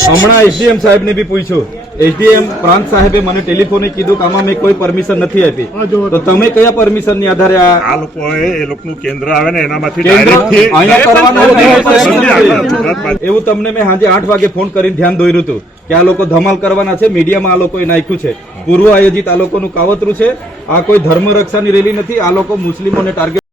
હમણાં એસડીએમ સાહેબને બી પૂછ્યું, એસડીએમ પ્રાંત સાહેબે મને ટેલિફોને કીધું કે આમાં મેં કોઈ પરમિશન નથી આપી, તો તમે કયા પરમિશનની આધારે આ લોકોએ એ લોકોનું કેન્દ્ર આવે ને એનામાંથી કેન્દ્ર ડાયરેક્ટ અહીંયા કરવાનું એવું તમને મેં સાંજે 8 વાગે ફોન કરીને ધ્યાન દોર્યું હતું કે આ લોકો ધમાલ કરવાના છે, મીડિયામાં આ લોકોએ નાખ્યું છે, પૂર્વ આયોજિત આ લોકોનું કાવતરું છે, આ કોઈ ધર્મ રક્ષાની રેલી નથી, આ લોકો મુસ્લિમોને ટાર્ગેટ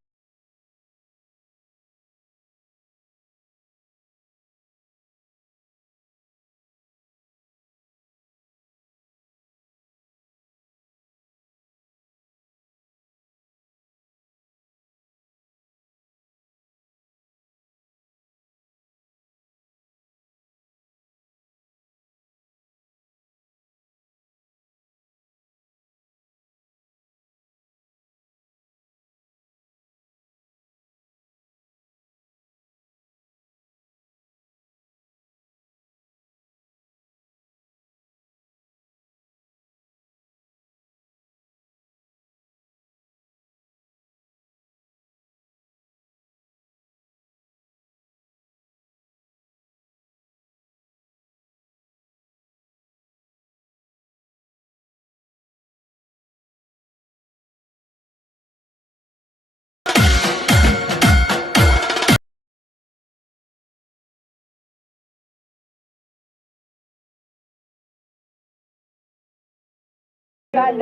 निकाल।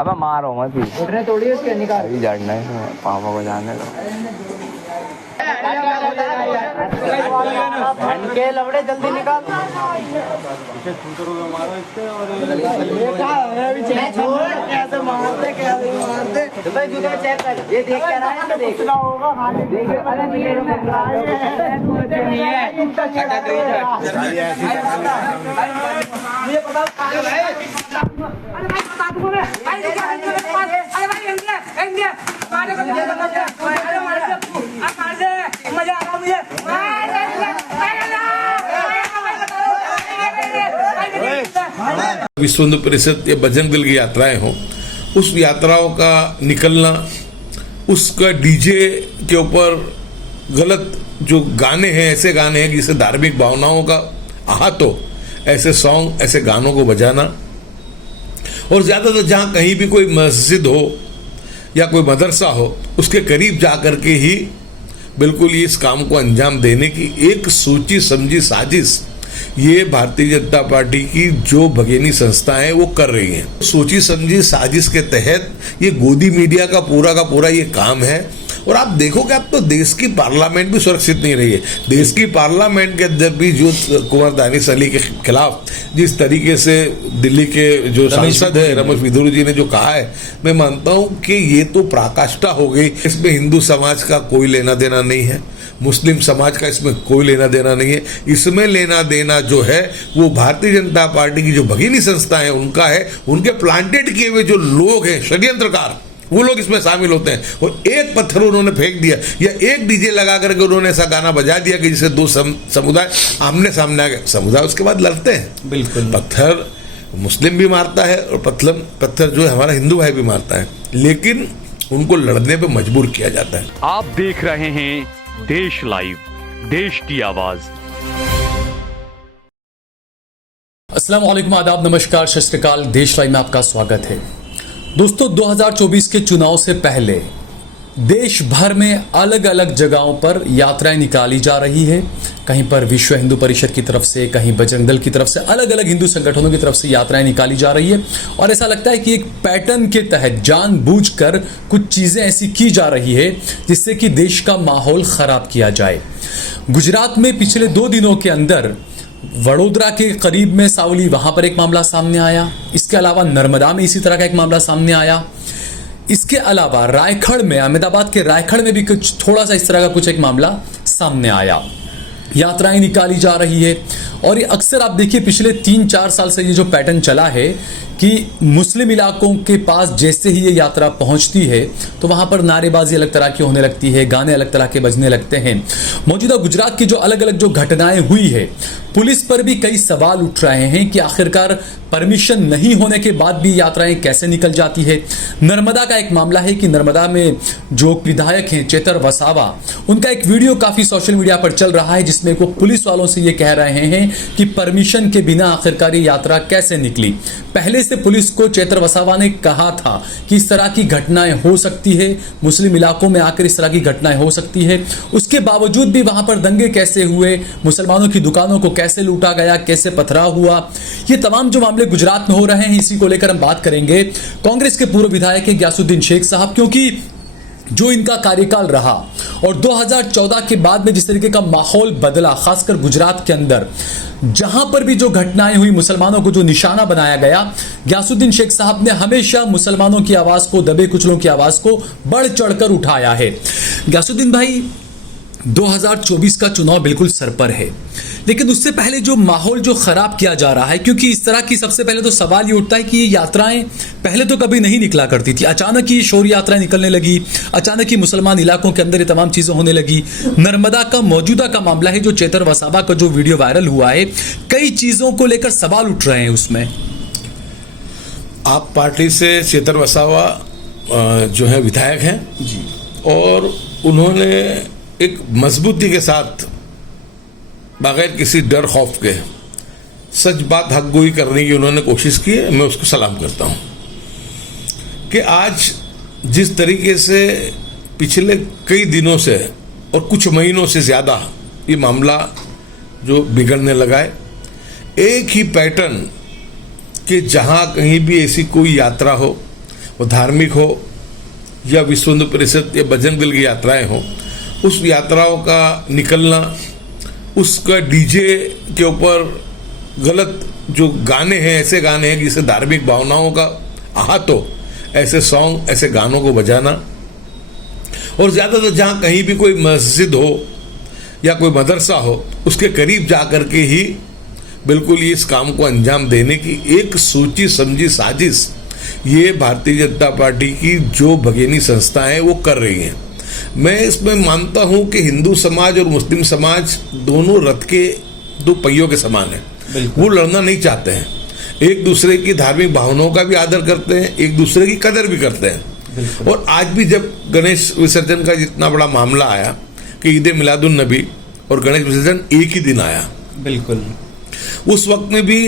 अबे मारो मत ही, घुटने तोड़िए उसके, निकाल। अभी जड़ना है पापा को जाने दो। के लवड़े जल्दी निकाल। कैसे मारते भाई, जूते चेक कर, ये देख क्या रहा है, देख होगा विश्व हिंदू परिषद या बजरंग दल की यात्राएं हों, उस यात्राओं का निकलना, उसका डीजे के ऊपर गलत जो गाने हैं, ऐसे गाने हैं जिससे धार्मिक भावनाओं का आहत हो, ऐसे सॉन्ग, ऐसे गानों को बजाना, और ज्यादातर जहां कहीं भी कोई मस्जिद हो या कोई मदरसा हो, उसके करीब जाकर के ही बिल्कुल ये इस काम को अंजाम देने की एक सोची समझी साजिश ये भारतीय जनता पार्टी की जो भगेनी संस्था है वो कर रही हैं। सोची समझी साजिश के तहत ये गोदी मीडिया का पूरा ये काम है। और आप देखोगे अब तो देश की पार्लियामेंट भी सुरक्षित नहीं रही है। देश की पार्लियामेंट के अंदर भी जो कुंवर दानिश अली के खिलाफ जिस तरीके से दिल्ली के जो सांसद है रमेश विधुर जी ने जो कहा है, मैं मानता हूं कि ये तो पराकाष्ठा हो गई। इसमें हिंदू समाज का कोई लेना देना नहीं है, मुस्लिम समाज का इसमें कोई लेना देना नहीं है। इसमें लेना देना जो है वो भारतीय जनता पार्टी की जो भगिनी संस्था है उनका है। उनके प्लांटेड किए हुए जो लोग हैं षड्यंत्रकार, वो लोग इसमें शामिल होते हैं। और एक पत्थर उन्होंने फेंक दिया या एक डीजे लगा करके उन्होंने ऐसा गाना बजा दिया कि जिससे दो समुदाय आमने सामने आ गए। समुदाय उसके बाद लड़ते हैं। बिल्कुल, पत्थर मुस्लिम भी मारता है और पत्थर जो है हमारा हिंदू भाई भी मारता है, लेकिन उनको लड़ने पे मजबूर किया जाता है। आप देख रहे हैं देश लाइव, देश की आवाज। अस्सलाम वालेकुम, आदाब, नमस्कार, सत श्री अकाल। देश लाइव में आपका स्वागत है। दोस्तों, 2024 के चुनाव से पहले देश भर में अलग अलग जगहों पर यात्राएं निकाली जा रही है। कहीं पर विश्व हिंदू परिषद की तरफ से, कहीं बजरंग दल की तरफ से, अलग अलग हिंदू संगठनों की तरफ से यात्राएं निकाली जा रही है। और ऐसा लगता है कि एक पैटर्न के तहत जानबूझकर कुछ चीजें ऐसी की जा रही है जिससे कि देश का माहौल खराब किया जाए। गुजरात में पिछले 2 दिनों के अंदर वडोदरा के करीब में सावली, वहां पर एक मामला सामने आया। इसके अलावा नर्मदा में इसी तरह का एक मामला सामने आया। इसके अलावा रायगढ़ में, अहमदाबाद के रायगढ़ में भी कुछ थोड़ा सा इस तरह का कुछ एक मामला सामने आया। यात्राएं निकाली जा रही है और ये अक्सर आप देखिए पिछले 3-4 साल से ये जो पैटर्न चला है कि मुस्लिम इलाकों के पास जैसे ही ये यात्रा पहुंचती है तो वहां पर नारेबाजी अलग तरह की होने लगती है, गाने अलग तरह के बजने लगते हैं। मौजूदा गुजरात की जो अलग अलग जो घटनाएं हुई है, पुलिस पर भी कई सवाल उठ रहे हैं कि आखिरकार परमिशन नहीं होने के बाद भी यात्राएं कैसे निकल जाती है। नर्मदा का एक मामला है कि नर्मदा में जो विधायक हैं चेतर वसावा, उनका एक वीडियो काफी सोशल मीडिया पर चल रहा है जिसमें वो पुलिस वालों से ये कह रहे हैं कि परमिशन के बिना आखिरकार ये यात्रा कैसे निकली। पहले से पुलिस को चेतर वसावा ने कहा था कि इस तरह की घटनाएं हो सकती है, मुस्लिम इलाकों में आकर इस तरह की घटनाएं हो सकती है। उसके बावजूद भी वहां पर दंगे कैसे हुए, मुसलमानों की दुकानों को कैसे लूटा गया, कैसे पथराव हुआ, ये तमाम जो मामले गुजरात में हो रहे हैं, इसी को लेकर हम बात करेंगे। कांग्रेस के पूर्व विधायक है ग्यासुद्दीन शेख साहब, क्योंकि जो इनका कार्यकाल रहा और 2014 के बाद में जिस तरीके का माहौल बदला, खासकर गुजरात के अंदर जहां पर भी जो घटनाएं हुई, मुसलमानों को जो निशाना बनाया गया, ग्यासुद्दीन शेख साहब ने हमेशा मुसलमानों की आवाज को, दबे कुचलों की आवाज को बढ़ चढ़कर उठाया है। ग्यासुद्दीन भाई, 2024 का चुनाव बिल्कुल सर पर है, लेकिन उससे पहले जो माहौल जो खराब किया जा रहा है, क्योंकि इस तरह की सबसे पहले तो सवाल ये उठता है कि ये यात्राएं पहले तो कभी नहीं निकला करती थी, अचानक ही शोर यात्राएं निकलने लगी, अचानक ही मुसलमान इलाकों के अंदर ये तमाम चीजें होने लगी। नर्मदा का मौजूदा का मामला है, जो चेतर वसावा का जो वीडियो वायरल हुआ है, कई चीजों को लेकर सवाल उठ रहे हैं उसमें। आप पार्टी से चेतर वसावा जो है विधायक हैं जी, और उन्होंने एक मजबूती के साथ बगैर किसी डर खौफ के सच बात हक गोई करने की उन्होंने कोशिश की है। मैं उसको सलाम करता हूं कि आज जिस तरीके से पिछले कई दिनों से और कुछ महीनों से ज्यादा ये मामला जो बिगड़ने लगा है, एक ही पैटर्न कि जहां कहीं भी ऐसी कोई यात्रा हो, वो धार्मिक हो या विश्व हिंदू परिषद या बजरंग दल की यात्राएं हो, उस यात्राओं का निकलना, उसका डीजे के ऊपर गलत जो गाने हैं, ऐसे गाने हैं जिससे धार्मिक भावनाओं का आहत हो, ऐसे सॉन्ग, ऐसे गानों को बजाना, और ज्यादातर जहां कहीं भी कोई मस्जिद हो या कोई मदरसा हो, उसके करीब जाकर के ही बिल्कुल इस काम को अंजाम देने की एक सोची समझी साजिश ये भारतीय जनता पार्टी की जो भगेनी संस्थाएं हैं वो कर रही हैं। मैं इसमें मानता हूं कि हिंदू समाज और मुस्लिम समाज दोनों रथ के दो पहियों के समान है। वो लड़ना नहीं चाहते हैं, एक दूसरे की धार्मिक भावनाओं का भी आदर करते हैं, एक दूसरे की कदर भी करते हैं। और आज भी जब गणेश विसर्जन का जितना बड़ा मामला आया कि ईद मिलादुन नबी और गणेश विसर्जन एक ही दिन आया, बिल्कुल उस वक्त में भी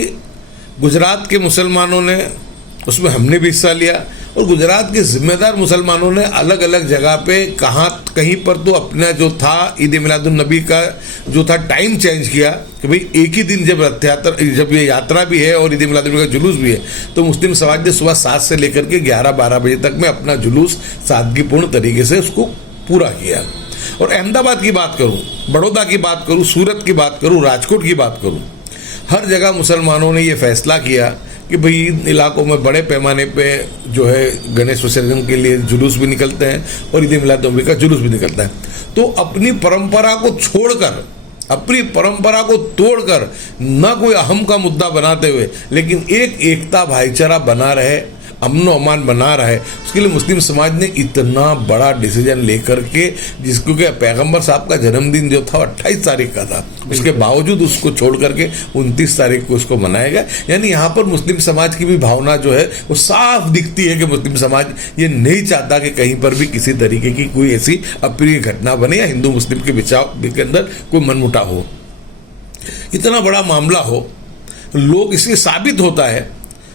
गुजरात के मुसलमानों ने, उसमें हमने भी हिस्सा लिया, और गुजरात के जिम्मेदार मुसलमानों ने अलग अलग जगह पे कहीं पर तो अपना जो था ईद मिलादुन नबी का जो था टाइम चेंज किया कि भाई एक ही दिन जब रथ यात्रा, जब ये यात्रा भी है और ईद मिलादुन नबी का जुलूस भी है, तो मुस्लिम समाज ने सुबह 7 से लेकर के 11-12 बजे तक में अपना जुलूस सादगीपूर्ण तरीके से उसको पूरा किया। और अहमदाबाद की बात करूं, बड़ौदा की बात करूं, सूरत की बात करूं, राजकोट की बात करूं, हर जगह मुसलमानों ने ये फैसला किया कि भाई इन इलाकों में बड़े पैमाने पे जो है गणेश विसर्जन के लिए जुलूस भी निकलते हैं और ईद मिलाद नबी का जुलूस भी निकलता है। तो अपनी परंपरा को छोड़कर, अपनी परंपरा को तोड़कर, न कोई अहम का मुद्दा बनाते हुए, लेकिन एक एकता भाईचारा बना रहे, अमन अमान बना रहा है, उसके लिए मुस्लिम समाज ने इतना बड़ा डिसीजन लेकर के, जिसको कि पैगंबर साहब का जन्मदिन जो था 28 तारीख का था, उसके बावजूद उसको छोड़ करके 29 तारीख को उसको मनाया गया। यानी यहाँ पर मुस्लिम समाज की भी भावना जो है वो साफ दिखती है कि मुस्लिम समाज ये नहीं चाहता कि कहीं पर भी किसी तरीके की कोई ऐसी अप्रिय घटना बने या हिंदू मुस्लिम के बिचाव के अंदर कोई मनमुटाव हो, इतना बड़ा मामला हो। लोग इसलिए साबित होता है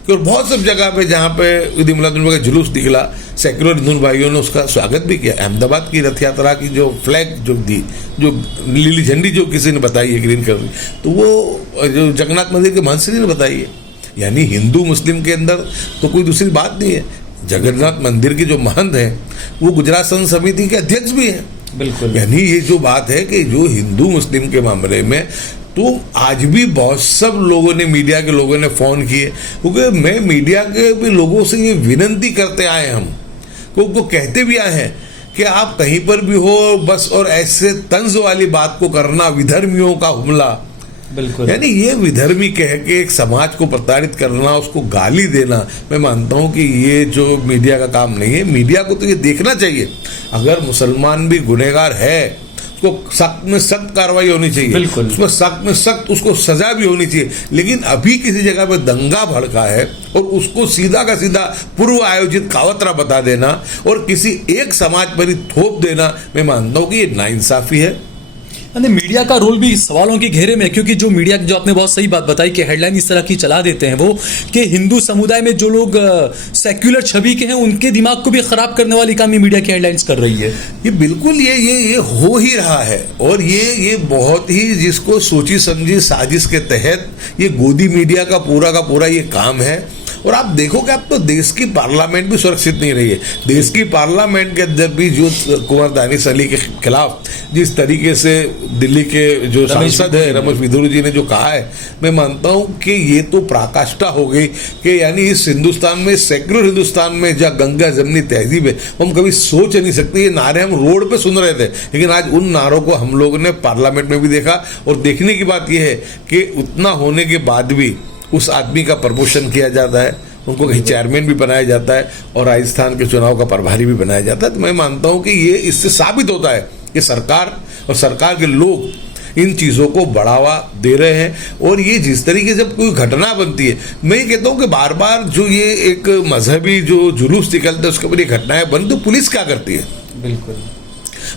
और बहुत सब जगह पे जहाँ पे ईद मिलाद नबी का जुलूस निकला, सैकड़ों हिंदू भाइयों ने उसका स्वागत भी किया। अहमदाबाद की रथ यात्रा की जो फ्लैग जो दी, जो नीली झंडी जो किसी ने बताई है ग्रीन कलर, तो वो जो जगन्नाथ मंदिर के महंत श्री ने बताई है। यानी हिंदू मुस्लिम के अंदर तो कोई दूसरी बात नहीं है। जगन्नाथ मंदिर के जो महंत हैं वो गुजरात संघ समिति के अध्यक्ष भी हैं। बिल्कुल, यानी ये जो बात है कि जो हिंदू मुस्लिम के मामले में तो आज भी बहुत सब लोगों ने, मीडिया के लोगों ने फोन किए, क्योंकि मैं मीडिया के भी लोगों से ये विनती करते आए, हम को कहते भी आए हैं कि आप कहीं पर भी हो बस, और ऐसे तंज वाली बात को करना, विधर्मियों का हमला, बिल्कुल, यानी ये विधर्मी कह के एक समाज को प्रताड़ित करना, उसको गाली देना, मैं मानता हूं कि ये जो मीडिया का काम नहीं है। मीडिया को तो ये देखना चाहिए, अगर मुसलमान भी गुनहगार है उसको सख्त में सख्त कार्रवाई होनी चाहिए, बिल्कुल। उसमें सख्त में सख्त उसको सजा भी होनी चाहिए। लेकिन अभी किसी जगह पे दंगा भड़का है और उसको सीधा का सीधा पूर्व आयोजित कावतरा बता देना और किसी एक समाज पर ही थोप देना, मैं मानता हूं कि ये नाइंसाफी है। मीडिया का रोल भी सवालों के घेरे में, क्योंकि जो मीडिया, जो आपने बहुत सही बात बताई कि हेडलाइन इस तरह की चला देते हैं वो कि हिंदू समुदाय में जो लोग सेक्युलर छवि के हैं उनके दिमाग को भी खराब करने वाली काम ये मीडिया की हेडलाइंस कर रही है। ये बिल्कुल ये हो ही रहा है और ये बहुत ही, जिसको सोची समझी साजिश के तहत ये गोदी मीडिया का पूरा ये काम है। और आप देखोगे अब तो देश की पार्लियामेंट भी सुरक्षित नहीं रही है। देश की पार्लियामेंट के अंदर भी जो कुंवर दानिश अली के खिलाफ जिस तरीके से दिल्ली के जो सांसद है रमेश बिधूरी जी ने जो कहा है, मैं मानता हूं कि ये तो पराकाष्ठा हो गई कि यानी इस हिंदुस्तान में, सेक्युलर हिंदुस्तान में जहाँ गंगा जमनी तहजीब है, हम कभी सोच नहीं सकते। ये नारे हम रोड पे सुन रहे थे, लेकिन आज उन नारों को हम लोगों ने पार्लियामेंट में भी देखा। और देखने की बात यह है कि उतना होने के बाद भी उस आदमी का प्रमोशन किया जाता है, उनको कहीं चेयरमैन भी बनाया जाता है और राजस्थान के चुनाव का प्रभारी भी बनाया जाता है। तो मैं मानता हूं कि ये इससे साबित होता है कि सरकार और सरकार के लोग इन चीज़ों को बढ़ावा दे रहे हैं। और ये जिस तरीके से जब कोई घटना बनती है, मैं ये कहता हूँ कि बार बार जो ये एक मजहबी जो जुलूस निकलता है उसके ऊपर ये घटनाएं बनती, तो पुलिस क्या करती है, बिल्कुल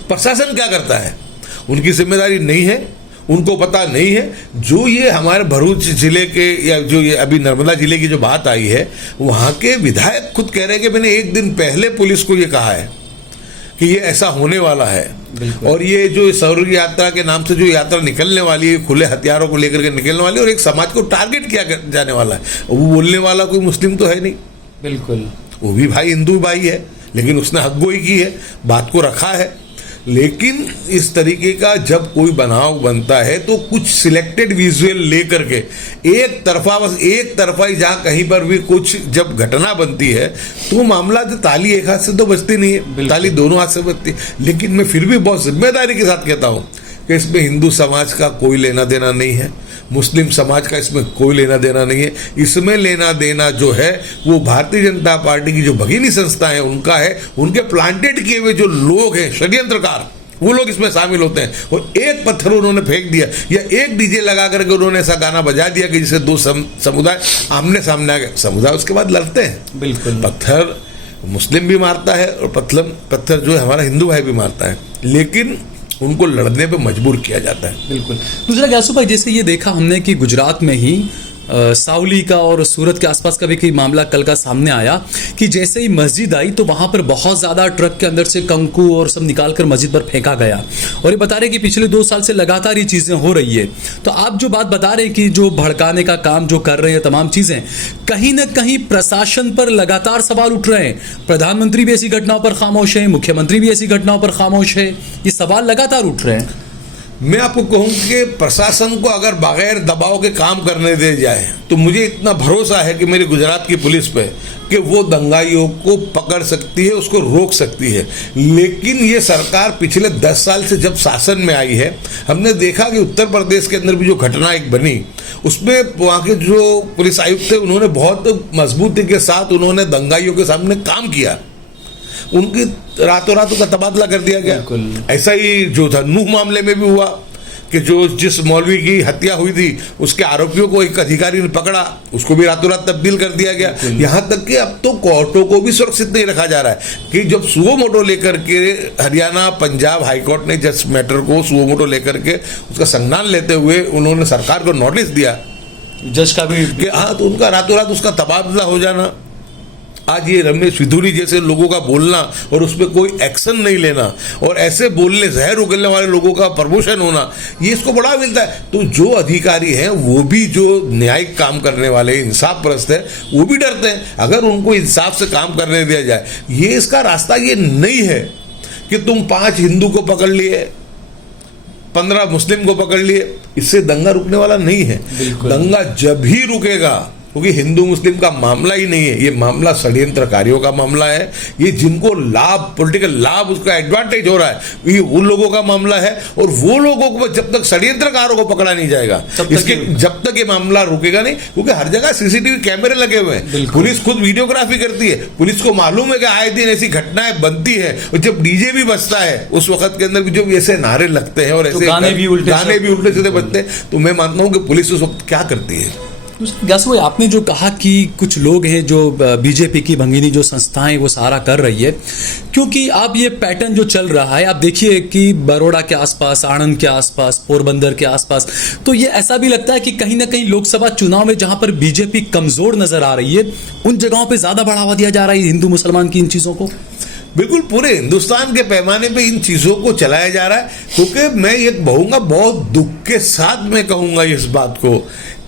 प्रशासन क्या करता है, उनकी जिम्मेदारी नहीं है, उनको पता नहीं है। जो ये हमारे भरूच जिले के या जो ये अभी नर्मदा जिले की जो बात आई है, वहाँ के विधायक खुद कह रहे हैं कि मैंने एक दिन पहले पुलिस को ये कहा है कि ये ऐसा होने वाला है। और ये जो शौर्य यात्रा के नाम से जो यात्रा निकलने वाली है, खुले हथियारों को लेकर के निकलने वाली है और एक समाज को टारगेट किया जाने वाला है, वो बोलने वाला कोई मुस्लिम तो है नहीं, बिल्कुल, वो भी भाई हिंदू भाई है, लेकिन उसने हकगोई की है, बात को रखा है। लेकिन इस तरीके का जब कोई बनाव बनता है तो कुछ सिलेक्टेड विजुअल लेकर के एक तरफा ही जहां कहीं पर भी कुछ जब घटना बनती है तो मामला तो ताली एक हाथ से तो बजती नहीं है, ताली दोनों हाथ से बजती है। लेकिन मैं फिर भी बहुत जिम्मेदारी के साथ कहता हूं कि इसमें हिंदू समाज का कोई लेना देना नहीं है, मुस्लिम समाज का इसमें कोई लेना देना नहीं है। इसमें लेना देना जो है वो भारतीय जनता पार्टी की जो भगिनी संस्था है उनका है, उनके प्लांटेड किए हुए जो लोग हैं षड्यंत्रकार, वो लोग इसमें शामिल होते हैं। और एक पत्थर उन्होंने फेंक दिया या एक डीजे लगा करके उन्होंने ऐसा गाना बजा दिया कि जिससे दो समुदाय आमने सामने आ गए, समुदाय उसके बाद लड़ते हैं। बिल्कुल, पत्थर मुस्लिम भी मारता है और पत्थर जो है हमारा हिंदू भाई भी मारता है, लेकिन उनको लड़ने पे मजबूर किया जाता है। बिल्कुल। दूसरा ग्यासु भाई, जैसे ये देखा हमने कि गुजरात में ही सावली का और सूरत के आसपास का भी कोई मामला कल का सामने आया कि जैसे ही मस्जिद आई तो वहां पर बहुत ज्यादा ट्रक के अंदर से कंकु और सब निकालकर मस्जिद पर फेंका गया। और ये बता रहे कि पिछले 2 साल से लगातार ये चीजें हो रही है। तो आप जो बात बता रहे हैं कि जो भड़काने का काम जो कर रहे हैं तमाम चीजें, कहीं ना कहीं प्रशासन पर लगातार सवाल उठ रहे हैं। प्रधानमंत्री भी ऐसी घटनाओं पर खामोश है, मुख्यमंत्री भी ऐसी घटनाओं पर खामोश है, ये सवाल लगातार उठ रहे हैं। मैं आपको कहूं कि प्रशासन को अगर बगैर दबाव के काम करने दे जाए तो मुझे इतना भरोसा है कि मेरी गुजरात की पुलिस पे कि वो दंगाइयों को पकड़ सकती है, उसको रोक सकती है। लेकिन ये सरकार पिछले 10 साल से जब शासन में आई है, हमने देखा कि उत्तर प्रदेश के अंदर भी जो घटना एक बनी, उसमें वहाँ के जो पुलिस आयुक्त थे उन्होंने बहुत मजबूती के साथ उन्होंने दंगाइयों के सामने काम किया, उनकी रातों रात का तबादला कर दिया गया। ऐसा ही जो था नूह मामले में भी हुआ कि जो जिस मौलवी की हत्या हुई थी उसके आरोपियों को एक अधिकारी ने पकड़ा, उसको भी रातों रात तब्दील कर दिया गया। यहाँ तक कि अब तो कोर्टों को भी सुरक्षित नहीं रखा जा रहा है कि जब सुओ मोटो लेकर के हरियाणा पंजाब हाईकोर्ट ने जज मैटर को सुओ मोटो लेकर के उसका संज्ञान लेते हुए उन्होंने सरकार को नोटिस दिया जज का भी कि हाँ, तो उनका रातों रात उसका तबादला हो जाना, आज ये रमेश बिधूरी जैसे लोगों का बोलना और उस पर कोई एक्शन नहीं लेना और ऐसे बोलने जहर उगलने वाले लोगों का प्रमोशन होना, ये इसको बढ़ा मिलता है। तो जो अधिकारी हैं वो भी, जो न्यायिक काम करने वाले इंसाफ परस्त है, वो भी डरते हैं। अगर उनको इंसाफ से काम करने दिया जाए, ये इसका रास्ता ये नहीं है कि तुम 5 हिंदू को पकड़ लिए, 15 मुस्लिम को पकड़ लिए, इससे दंगा रुकने वाला नहीं है। दंगा जब ही रुकेगा क्योंकि हिंदू मुस्लिम का मामला ही नहीं है, ये मामला षड्यंत्रकारियों का मामला है। ये जिनको लाभ, पॉलिटिकल लाभ, उसका एडवांटेज हो रहा है, ये उन लोगों का मामला है। और वो लोगों को जब तक षड्यंत्रकारों को पकड़ा नहीं जाएगा, जब तक ये मामला रुकेगा नहीं। क्योंकि हर जगह सीसीटीवी कैमरे लगे हुए हैं, पुलिस खुद वीडियोग्राफी करती है, पुलिस को मालूम है कि आए दिन ऐसी घटनाएं बनती है। और जब डीजे भी बजता है उस वक्त के अंदर जो ऐसे नारे लगते हैं और ऐसे गाने भी उल्टे सीधे बजते हैं, तो मैं मानता हूं कि पुलिस उस वक्त क्या करती है। गैस भाई, आपने जो कहा कि कुछ लोग हैं जो बीजेपी की भंगिनी जो संस्थाएं वो सारा कर रही है, क्योंकि अब ये पैटर्न जो चल रहा है, आप देखिए कि बड़ौदा के आसपास, आणंद के आसपास, पोरबंदर के आसपास, तो ये ऐसा भी लगता है कि कहीं ना कहीं लोकसभा चुनाव में जहां पर बीजेपी कमजोर नजर आ रही है, उन जगहों पर ज्यादा बढ़ावा दिया जा रहा है हिंदू मुसलमान की इन चीजों को। बिल्कुल पूरे हिंदुस्तान के पैमाने पे इन चीजों को चलाया जा रहा है। क्योंकि मैं ये कहूंगा, बहुत दुख के साथ मैं कहूंगा इस बात को,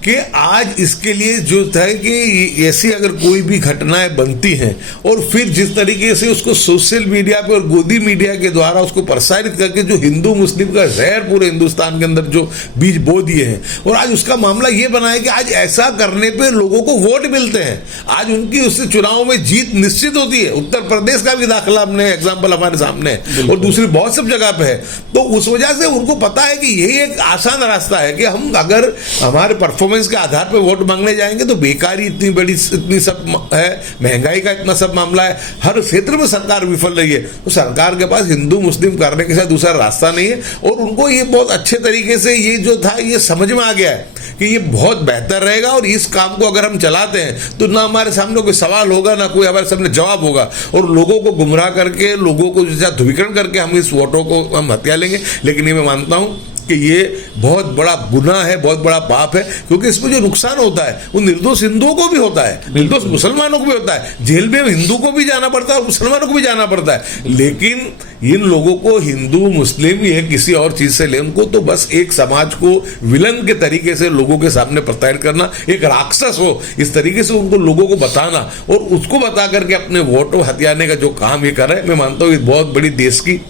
कि आज इसके लिए जो था कि ऐसी अगर कोई भी घटनाएं बनती हैं और फिर जिस तरीके से उसको सोशल मीडिया पे और गोदी मीडिया के द्वारा उसको प्रसारित करके जो हिंदू मुस्लिम का जहर पूरे हिंदुस्तान के अंदर जो बीज बो दिए हैं, और आज उसका मामला ये बना है कि आज ऐसा करने पे लोगों को वोट मिलते हैं, आज उनकी उससे चुनाव में जीत निश्चित होती है। उत्तर प्रदेश का भी दाखला हमने एग्जाम्पल हमारे सामने है और दूसरी बहुत सब जगह पे है। तो उस वजह से उनको पता है कि यही एक आसान रास्ता है कि हम अगर हमारे परफॉर्मेंस के आधार पे वोट मांगने जाएंगे तो बेकारी इतनी बड़ी, इतनी सब है, महंगाई का इतना सब मामला है, हर क्षेत्र में सरकार विफल रही है। तो सरकार के पास हिंदू मुस्लिम करने के साथ दूसरा रास्ता नहीं है। और उनको ये बहुत अच्छे तरीके से ये जो था ये समझ में आ गया है कि ये बहुत बेहतर रहेगा और इस काम को अगर हम चलाते हैं तो ना हमारे सामने कोई सवाल होगा, ना कोई हमारे सामने जवाब होगा, और लोगों को गुमराह करके, लोगों को ध्रुवीकरण करके हम इस वोटों को हम हत्या लेंगे। लेकिन ये मैं मानता हूं कि ये बहुत बड़ा गुनाह है, बहुत बड़ा पाप है, क्योंकि इसमें जो नुकसान होता है वो निर्दोष हिंदुओं को भी होता है, निर्दोष मुसलमानों को भी होता है। जेल में हिंदू को भी जाना पड़ता है और मुसलमानों को भी जाना पड़ता है। लेकिन इन लोगों को हिंदू मुस्लिम या किसी और चीज से ले, उनको तो बस एक समाज को विलन के तरीके से लोगों के सामने प्रताड़ित करना, एक राक्षस हो इस तरीके से उनको लोगों को बताना और उसको बता करके अपने वोटों हथियाने का जो काम ये कर रहे हैं, मैं मानता हूँ ये बहुत बड़ी देश की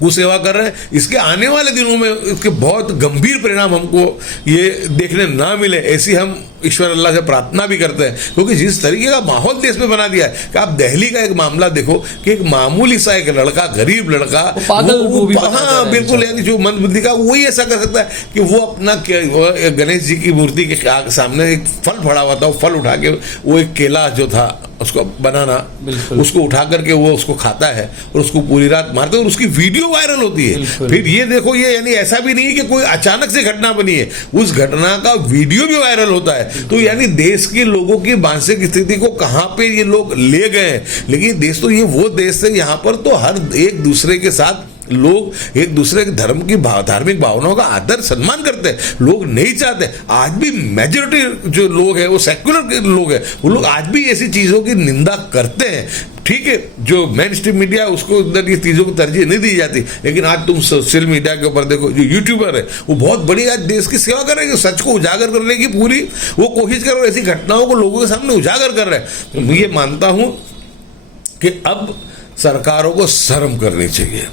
कुसेवा कर रहे हैं। इसके आने वाले दिनों में इसके बहुत गंभीर परिणाम हमको ये देखने ना मिले, ऐसी हम ईश्वर अल्लाह से प्रार्थना भी करते हैं। क्योंकि जिस तरीके का माहौल देश में बना दिया है कि आप दिल्ली का एक मामला देखो कि एक मामूली सा एक लड़का, गरीब लड़का, हाँ बिल्कुल, यानी जो मंदबुद्धि का वही ऐसा कर सकता है कि वो अपना गणेश जी की मूर्ति के सामने एक फल पड़ा हुआ था, वो फल उठा के, वो एक केला जो था उसको बनाना, उसको उठा करके वो उसको खाता है और उसको पूरी रात मारते हैं और उसकी वीडियो वायरल होती है। फिर ये देखो, ये यानी ऐसा भी नहीं है कि कोई अचानक से घटना बनी है, उस घटना का वीडियो भी वायरल होता है। तो यानी देश के लोगों की मानसिक स्थिति को कहां पे ये लोग ले गए हैं। लेकिन देश तो ये वो देश है, यहाँ पर तो हर एक दूसरे के साथ लोग एक दूसरे के धर्म की धार्मिक भावनाओं का आदर सम्मान करते हैं। लोग नहीं चाहते, आज भी मेजोरिटी जो लोग हैं वो सेक्युलर लोग हैं, वो लोग आज भी ऐसी चीजों की निंदा करते हैं। ठीक है, जो मेन स्ट्रीम मीडिया है उसको अंदर ये चीजों को तरजीह नहीं दी जाती, लेकिन आज तुम सोशल मीडिया के ऊपर देखो, जो यूट्यूबर है वो बहुत बड़ी आज देश की सेवा कर रहे हैं, सच को उजागर करने की पूरी वो कोशिश कर रहे हैं, ऐसी घटनाओं को लोगों के सामने उजागर कर रहे हैं। तो मैं ये मानता हूं कि अब सरकारों को शर्म करनी चाहिए।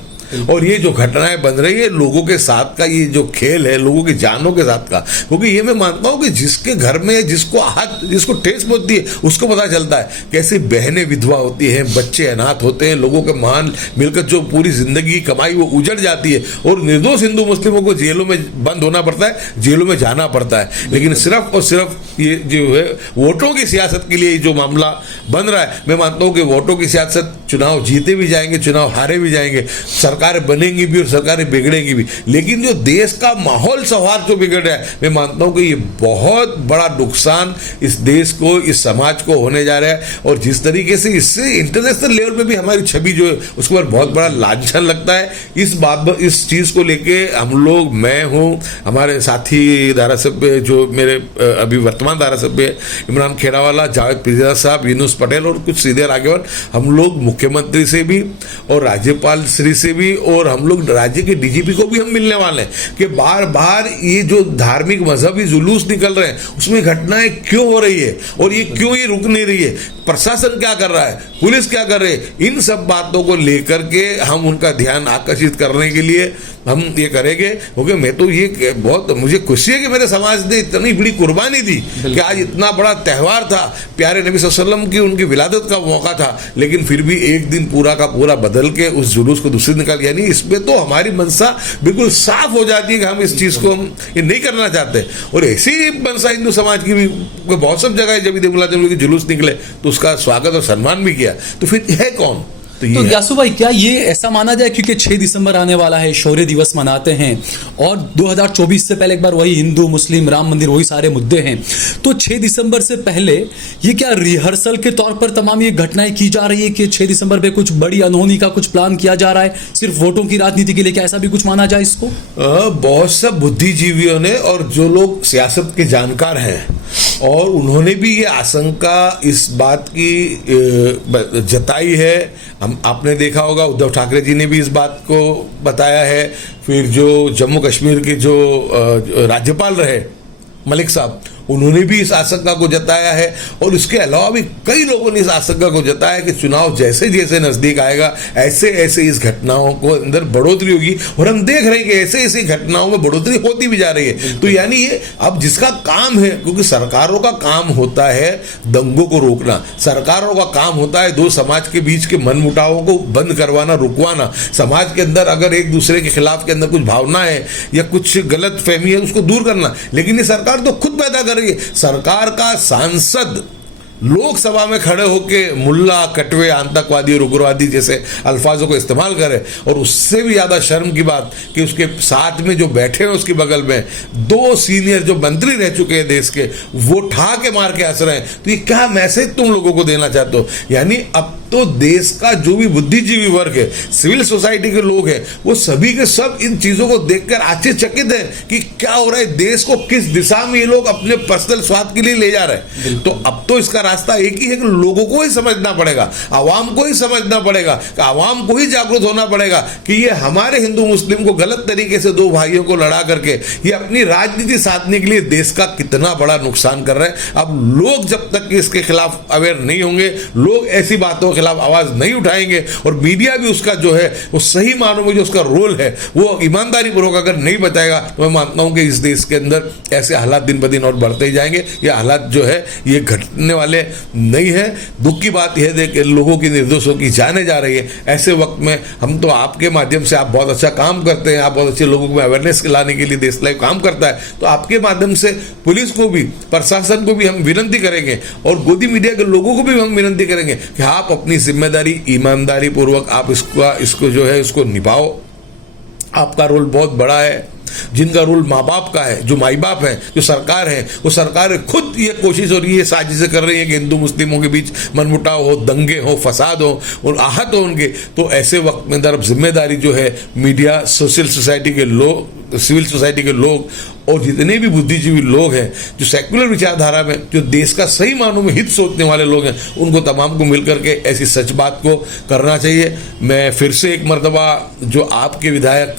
और ये जो घटनाएं बन रही है लोगों के साथ का, ये जो खेल है लोगों की जानों के साथ का, क्योंकि ये मैं मानता हूं कि जिसके घर में जिसको ठेस पहुंचती है उसको पता चलता है कैसे बहनें विधवा होती हैं, बच्चे अनाथ होते हैं, लोगों के मान मिलकर जो पूरी जिंदगी की कमाई वो उजड़ जाती है और निर्दोष हिंदू मुस्लिमों को जेलों में बंद होना पड़ता है, जेलों में जाना पड़ता है। लेकिन सिर्फ और सिर्फ ये जो है वोटों की सियासत के लिए जो मामला बन रहा है, मैं मानता हूं कि वोटों की सियासत, चुनाव जीते भी जाएंगे, चुनाव हारे भी जाएंगे, सरकारें बनेंगी भी और सरकारें बिगड़ेंगी भी, लेकिन जो देश का माहौल सौहार्द जो बिगड़ रहा है, मैं मानता हूं कि ये बहुत बड़ा नुकसान इस देश को, इस समाज को होने जा रहा है। और जिस तरीके से इससे इंटरनेशनल लेवल पे भी हमारी छवि जो है उसके ऊपर बहुत बड़ा लांछन लगता है। इस चीज को लेके हम लोग, मैं हूं, हमारे साथी धारासभ्य जो मेरे अभी वर्तमान धारासभ्य इमरान खेड़ावाला, जावेद पिरजा साहब, यूनुस पटेल और कुछ सीनियर आगेवान, हम लोग मुख्यमंत्री से भी और राज्यपाल श्री से भी और हम लोग राज्य के डीजीपी को भी हम मिलने वाले हैं कि बार बार ये जो धार्मिक मजहबी जुलूस निकल रहे हैं उसमें घटनाएं क्यों हो रही है और ये क्यों ये रुक नहीं रही है, प्रशासन क्या कर रहा है, पुलिस क्या कर रही है, इन सब बातों को लेकर के हम उनका ध्यान आकर्षित करने के लिए हम ये करेंगे, क्योंकि मैं तो ये बहुत मुझे खुशी है कि मेरे समाज ने इतनी बड़ी कुर्बानी दी कि आज इतना बड़ा त्यौहार था, प्यारे नबी सल्लल्लाहु अलैहि वसल्लम की उनकी विलादत का मौका था, लेकिन फिर भी एक दिन पूरा का पूरा बदल के उस जुलूस को दूसरे निकाल, यानी इसमें तो हमारी मनसा बिल्कुल साफ हो जाती है कि हम इस चीज को हम ये नहीं करना चाहते। और ऐसी मनसा हिंदू समाज की भी बहुत सब जगह जब ईद मिलाद के जुलूस निकले तो उसका स्वागत और सम्मान भी किया, तो फिर है कौन? तो यासु भाई, क्या ये ऐसा माना जाए क्योंकि 6 दिसंबर आने वाला है, शौर्य दिवस मनाते हैं और 2024 से पहले एक बार वही हिंदू मुस्लिम राम मंदिर वही सारे मुद्दे हैं, तो 6 दिसंबर से पहले ये क्या रिहर्सल के तौर पर तमाम ये घटनाएं की जा रही है कि 6 दिसंबर पे कुछ बड़ी अनहोनी का कुछ प्लान किया जा रहा है सिर्फ वोटों की राजनीति के लिए, क्या ऐसा भी कुछ माना जाए इसको? बहुत सब बुद्धिजीवियों ने और जो लोग सियासत के जानकार हैं और उन्होंने भी ये आशंका इस बात की जताई है। आपने देखा होगा उद्धव ठाकरे जी ने भी इस बात को बताया है, फिर जो जम्मू कश्मीर के जो राज्यपाल रहे मलिक साहब, उन्होंने भी इस आशंका को जताया है और इसके अलावा भी कई लोगों ने इस आशंका को जताया कि चुनाव जैसे जैसे नजदीक आएगा ऐसे ऐसे इस घटनाओं को अंदर बढ़ोतरी होगी, और हम देख रहे हैं कि ऐसे ऐसी घटनाओं में बढ़ोतरी होती भी जा रही है। तो यानी ये अब जिसका काम है, क्योंकि सरकारों का काम होता है दंगों को रोकना, सरकारों का काम होता है दो समाज के बीच के मनमुटावों को बंद करवाना, रुकवाना, समाज के अंदर अगर एक दूसरे के खिलाफ के अंदर कुछ भावना है या कुछ गलत फहमी है उसको दूर करना, लेकिन ये सरकार तो खुद पैदा कर रही है। सरकार का सांसद लोकसभा में खड़े होके मुल्ला, कटवे, आतंकवादी और उग्रवादी जैसे अल्फाजों को इस्तेमाल करे, और उससे भी ज्यादा शर्म की बात कि उसके साथ में जो बैठे हैं उसके बगल में 2 सीनियर जो मंत्री रह चुके हैं देश के, वो ठा के मार के हंस रहे हैं। तो ये क्या मैसेज तुम लोगों को देना चाहते हो? यानी अब तो देश का जो भी बुद्धिजीवी वर्ग है, सिविल सोसाइटी के लोग हैं, वो सभी के सब इन चीजों को देखकर आश्चर्यचकित हैं कि क्या हो रहा है, देश को किस दिशा में ये लोग अपने पर्सनल स्वार्थ के लिए ले जा रहे हैं। तो अब तो इसका रास्ता एक ही है कि लोगों को ही समझना पड़ेगा, आवाम को ही समझना पड़ेगा, कि आवाम को ही जागरूक होना पड़ेगा कि ये हमारे हिंदू मुस्लिम को गलत तरीके से 2 भाइयों को लड़ा करके ये अपनी राजनीति साधने के लिए देश का कितना बड़ा नुकसान कर रहे हैं। अब लोग जब तक इसके खिलाफ अवेयर नहीं होंगे, लोग ऐसी बातों के खिलाफ आवाज नहीं उठाएंगे और मीडिया भी उसका जो है वो सही मानों में जो उसका रोल है वो ईमानदारी पूर्वक अगर नहीं बताएगा, तो मैं मानता हूं कि इस देश के अंदर ऐसे हालात दिन ब दिन और बढ़ते ही जाएंगे। ये हालात जो है ये घटने वाले नहीं है। दुख की बात यह है कि लोगों की, निर्दोषों की जाने जा रही है। ऐसे वक्त में हम तो आपके माध्यम से, आप बहुत अच्छा काम करते हैं, आप बहुत अच्छे लोगों को अवेयरनेस लाने के लिए देश लाइव काम करता है, तो आपके माध्यम से पुलिस को भी, प्रशासन को भी हम विनती करेंगे और गोदी मीडिया के लोगों को भी हम विनती करेंगे कि आप अपनी जिम्मेदारी ईमानदारी पूर्वक आप इसको जो है इसको निभाओ। आपका रोल बहुत बड़ा है। जिनका रोल माँ बाप का है, जो माई बाप है, जो सरकार है, वो सरकार खुद ये कोशिश हो रही है, साजिशें कर रही है कि हिंदू मुस्लिमों के बीच मनमुटाव हो, दंगे हो, फसाद हो और आहत हो उनके। तो ऐसे वक्त में दरअसल जिम्मेदारी जो है मीडिया, सोशल सोसाइटी के लोग, सिविल सोसाइटी के लोग और जितने भी बुद्धिजीवी लोग हैं, जो सेक्युलर विचारधारा में, जो देश का सही मानों में हित सोचने वाले लोग हैं, उनको तमाम को मिलकर के ऐसी सच बात को करना चाहिए। मैं फिर से एक मर्तबा जो आपके विधायक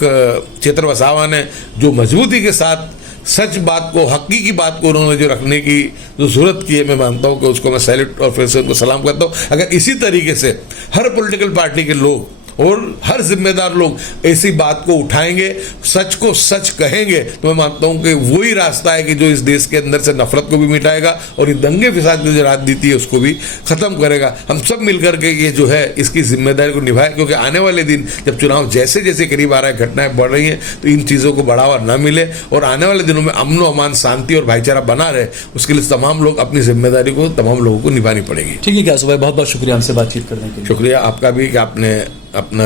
चेतर वसावा ने जो मजबूती के साथ सच बात को, हकीकी बात को उन्होंने जो रखने की जो जरूरत की है, मैं मानता हूं कि उसको मैं सैल्यूट और फिर से उनको सलाम करता हूं। अगर इसी तरीके से हर पॉलिटिकल पार्टी के लोग और हर जिम्मेदार लोग ऐसी बात को उठाएंगे, सच को सच कहेंगे, तो मैं मानता हूं कि वही रास्ता है कि जो इस देश के अंदर से नफरत को भी मिटाएगा और ये दंगे फिसाद की जो राजनीति है उसको भी खत्म करेगा। हम सब मिलकर के ये जो है इसकी जिम्मेदारी को निभाए, क्योंकि आने वाले दिन जब चुनाव जैसे जैसे करीब आ रहा है, घटनाएं बढ़ रही हैं, तो इन चीजों को बढ़ावा न मिले और आने वाले दिनों में अमन व अमान, शांति और भाईचारा बना रहे, उसके लिए तमाम लोग अपनी जिम्मेदारी को तमाम लोगों को निभानी पड़ेगी। ठीक है क्या सुबह, बहुत बहुत शुक्रिया हमसे बातचीत करने के लिए। शुक्रिया आपका भी कि आपने अपना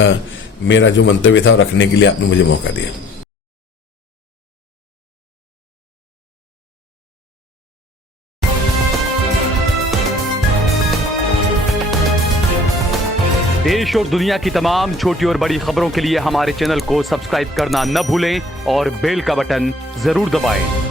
मेरा जो मंतव्य था रखने के लिए आपने मुझे मौका दिया। देश और दुनिया की तमाम छोटी और बड़ी खबरों के लिए हमारे चैनल को सब्सक्राइब करना न भूलें और बेल का बटन जरूर दबाएं।